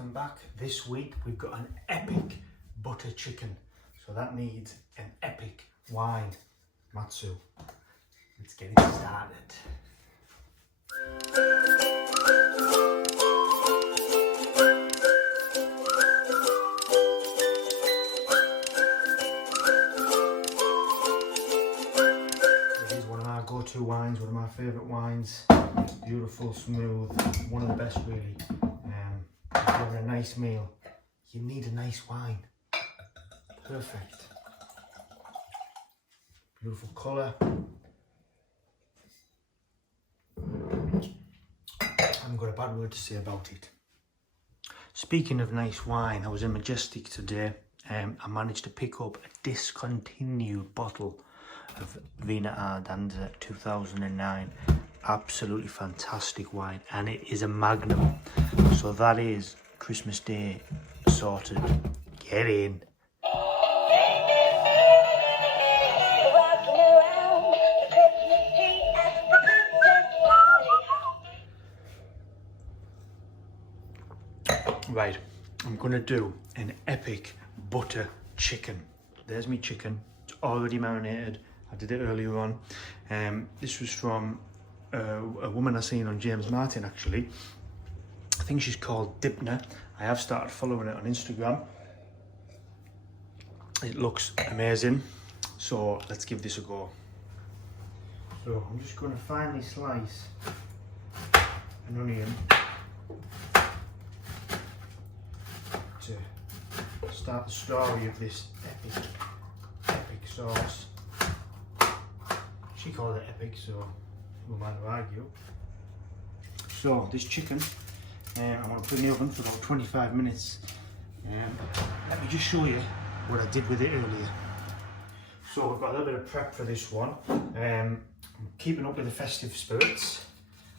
welcome back. This week we've got an epic butter chicken. So that needs an epic wine. Matsu, let's get it started. It is one of my go-to wines, one of my favourite wines. Beautiful, smooth, one of the best really. If you're having a nice meal, you need a nice wine. Perfect. Beautiful colour. I haven't got a bad word to say about it. Speaking of nice wine, I was in Majestic today. I managed to pick up a discontinued bottle of Wiener Anand 2009. Absolutely fantastic wine, and it is a magnum. So that is Christmas Day sorted. Get in. Right, I'm gonna do an epic butter chicken. There's me chicken. It's already marinated. I did it earlier on. This was from a woman I seen on James Martin actually. I think she's called Dipna. I have started following it on Instagram. It looks amazing. So let's give this a go. So I'm just going to finely slice an onion to start the story of this epic sauce. She called it epic, so who am I to argue? So this chicken, I'm going to put in the oven for about 25 minutes. Let me just show you what I did with it earlier. So we've got a little bit of prep for this one. I'm keeping up with the festive spirits,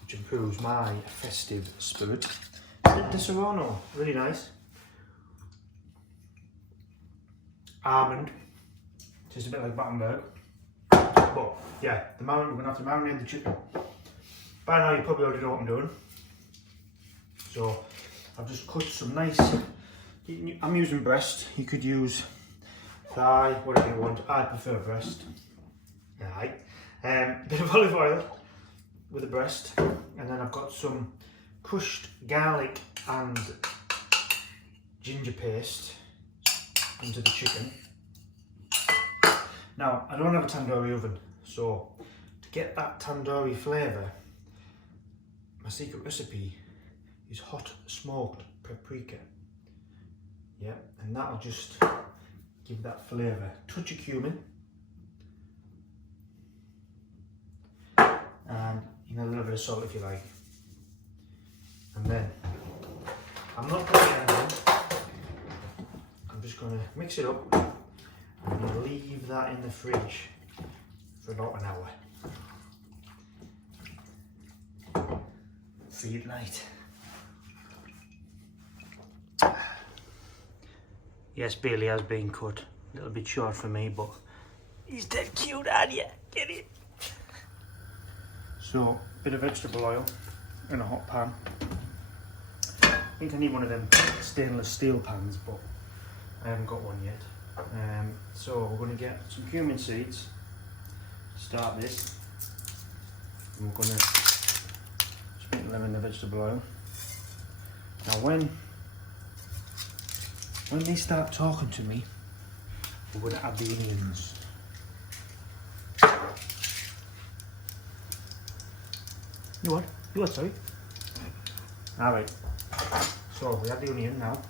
which improves my festive spirit. The Serrano, really nice. Almond, tastes a bit like Battenberg. But yeah, we're going to have to marinate the chicken. By now you probably already know what I'm doing. So I've just cut some nice, I'm using breast, you could use thigh, whatever you want. I prefer breast. Right. Bit of olive oil with the breast, and then I've got some crushed garlic and ginger paste into the chicken. Now, I don't have a tandoori oven, so to get that tandoori flavour, my secret recipe is hot smoked paprika. Yeah, and that'll just give that flavour. Touch of cumin, and a little bit of salt if you like. And then, I'm not putting anything, I'm just going to mix it up. I'm going to leave that in the fridge for about an hour. Feed night. Yes, Bailey has been cut. A little bit short for me, but he's dead cute, aren't you? Get it? So, bit of vegetable oil in a hot pan. I think I need one of them stainless steel pans, but I haven't got one yet. So we're going to get some cumin seeds, start this, and we're going to sprinkle them in the vegetable oil. Now when they start talking to me, we're going to add the onions. You what, sorry? Alright, so we add the onion now.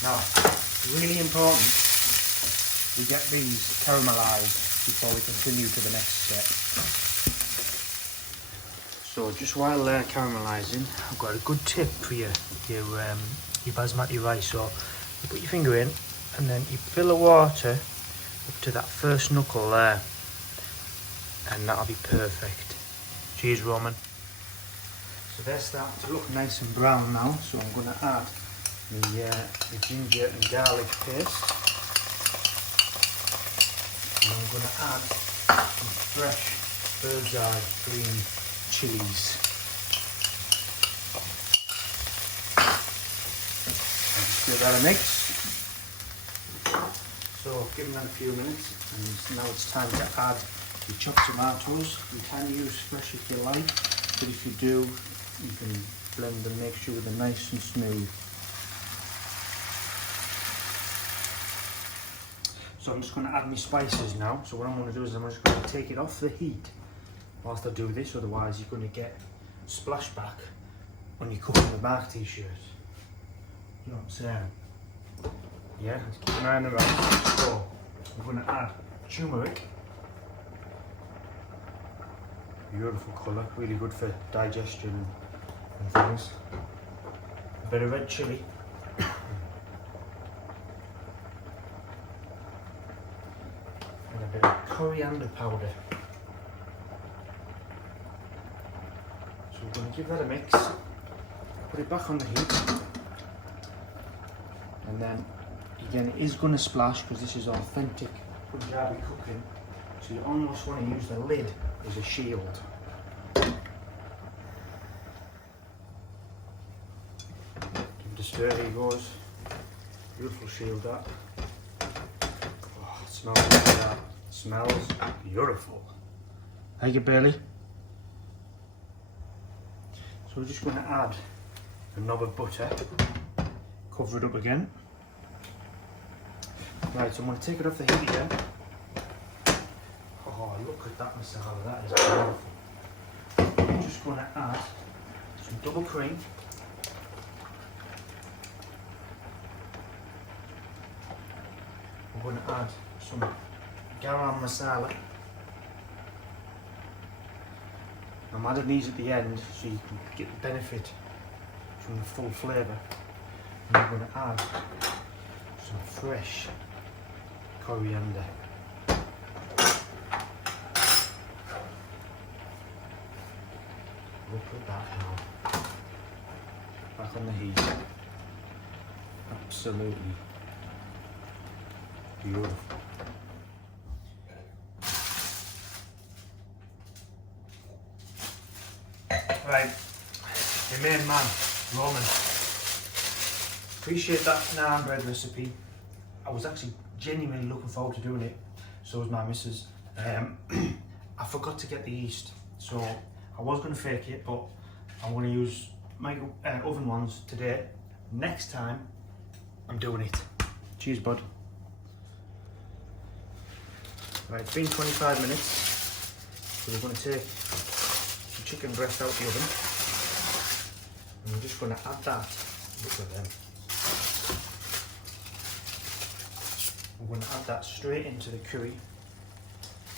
Now, really important, we get these caramelised before we continue to the next step. So just while they're caramelising, I've got a good tip for your basmati rice. So you put your finger in and then you fill the water up to that first knuckle there, and that'll be perfect. Cheers, Roman. So they're starting to look nice and brown now, so I'm going to add the ginger and garlic paste, and I'm going to add some fresh bird's eye green chilies. And just give that a mix. So give them a few minutes, and now it's time to add the chopped tomatoes. You can use fresh if you like, but if you do, you can blend the mixture with a nice and smooth. So I'm just going to add my spices now. So what I'm going to do is I'm just going to take it off the heat whilst I do this, otherwise you're going to get splashback when you're cooking the bark t-shirt. You know what I'm saying? Yeah, let's keep an eye on the rice. So I'm going to add turmeric. Beautiful colour, really good for digestion and things. A bit of red chilli. And a bit of coriander powder. So we're going to give that a mix. Put it back on the heat. And then again, it is going to splash because this is authentic Punjabi cooking. So you almost want to use the lid as a shield. Give it a stir, here goes. Beautiful shield that. Oh, it smells like that. It smells beautiful. Thank you, Bailey. So we're just going to add a knob of butter. Cover it up again. Right, so I'm going to take it off the heat again. Oh, look at that masala, that is beautiful. I'm just going to add some double cream. I'm going to add some garam masala. I'm adding these at the end so you can get the benefit from the full flavour. And I'm going to add some fresh coriander. Look at that now. Back on the heat. Absolutely beautiful. Right, the main man, Roman. Appreciate that naan bread recipe. I was actually genuinely looking forward to doing it. So was my missus. I forgot to get the yeast, so I was going to fake it, but I'm going to use my oven ones today. Next time, I'm doing it. Cheers, bud. Right, it's been 25 minutes, so we're going to take the chicken breast out the oven, and we're just going to add that. Look at them. We're going to add that straight into the curry.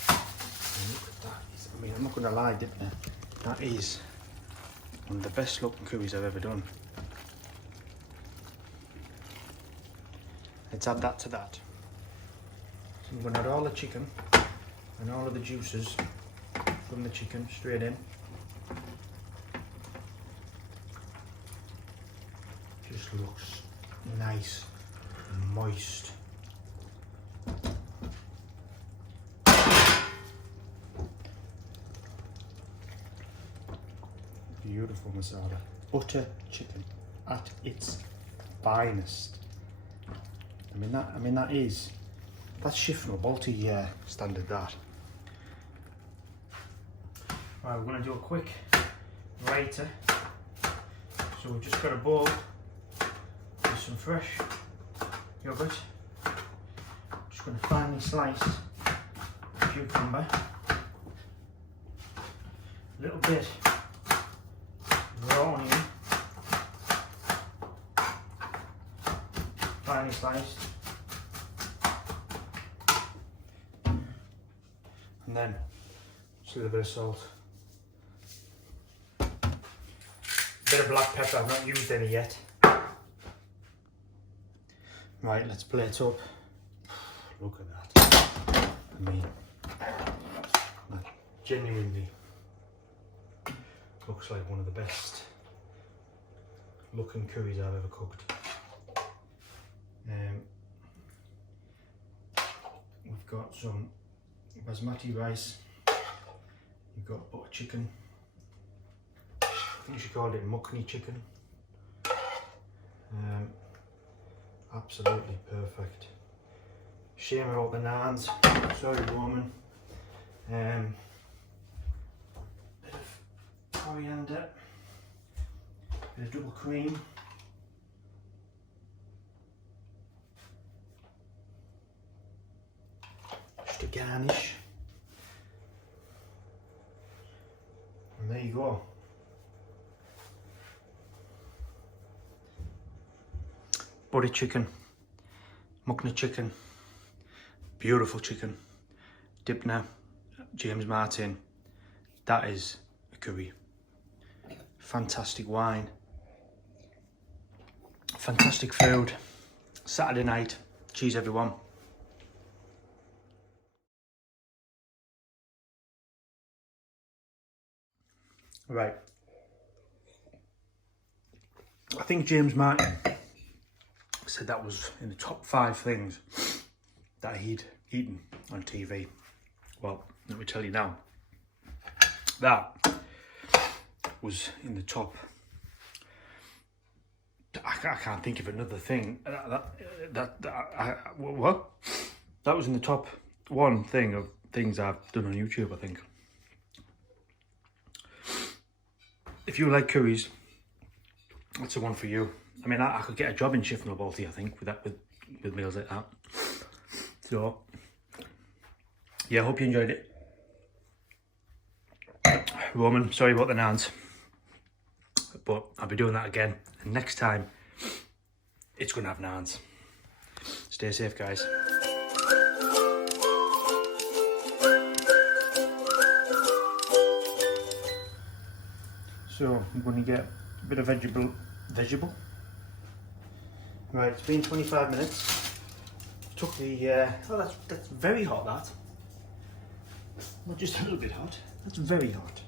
And look at that. I mean, I'm not going to lie, Dipna. That is one of the best looking curries I've ever done. Let's add that to that. So I'm going to add all the chicken and all of the juices from the chicken straight in. Just looks nice and moist. Beautiful masala. Butter chicken at its finest. That's Shifno Balti standard that. Right, we're going to do a quick raiter. So we've just got a bowl with some fresh yogurt. Just going to finely slice a cucumber. A little bit raw onion, finely sliced, and then just a little bit of salt, a bit of black pepper. I've not used any yet. Right, let's plate up. Look at that. I mean, that genuinely looks like one of the best looking curries I've ever cooked. We've got some basmati rice, you've got butter chicken, think she called it mukni chicken. Absolutely perfect. Shame about the naans. Sorry, woman. Bit of coriander. Bit of double cream. Just a garnish. And there you go. Butter chicken, mukni chicken, beautiful chicken, Dipna, James Martin. That is a curry. Fantastic wine. Fantastic food. Saturday night. Cheers, everyone. Right. I think James Martin said that was in the top 5 things that he'd eaten on TV. Well, let me tell you now, that was in the top. I can't think of another thing. What? That was in the top 1 thing of things I've done on YouTube, I think. If you like curries, that's the one for you. I mean, I could get a job in shifting a Balti, I think, with meals like that. So, yeah, I hope you enjoyed it. Roman, sorry about the naans, but I'll be doing that again. And next time, it's going to have naans. Stay safe, guys. So, I'm going to get a bit of vegetable. Right, it's been 25 minutes. Took the, oh, that's very hot, that. Not just a little bit hot, that's very hot.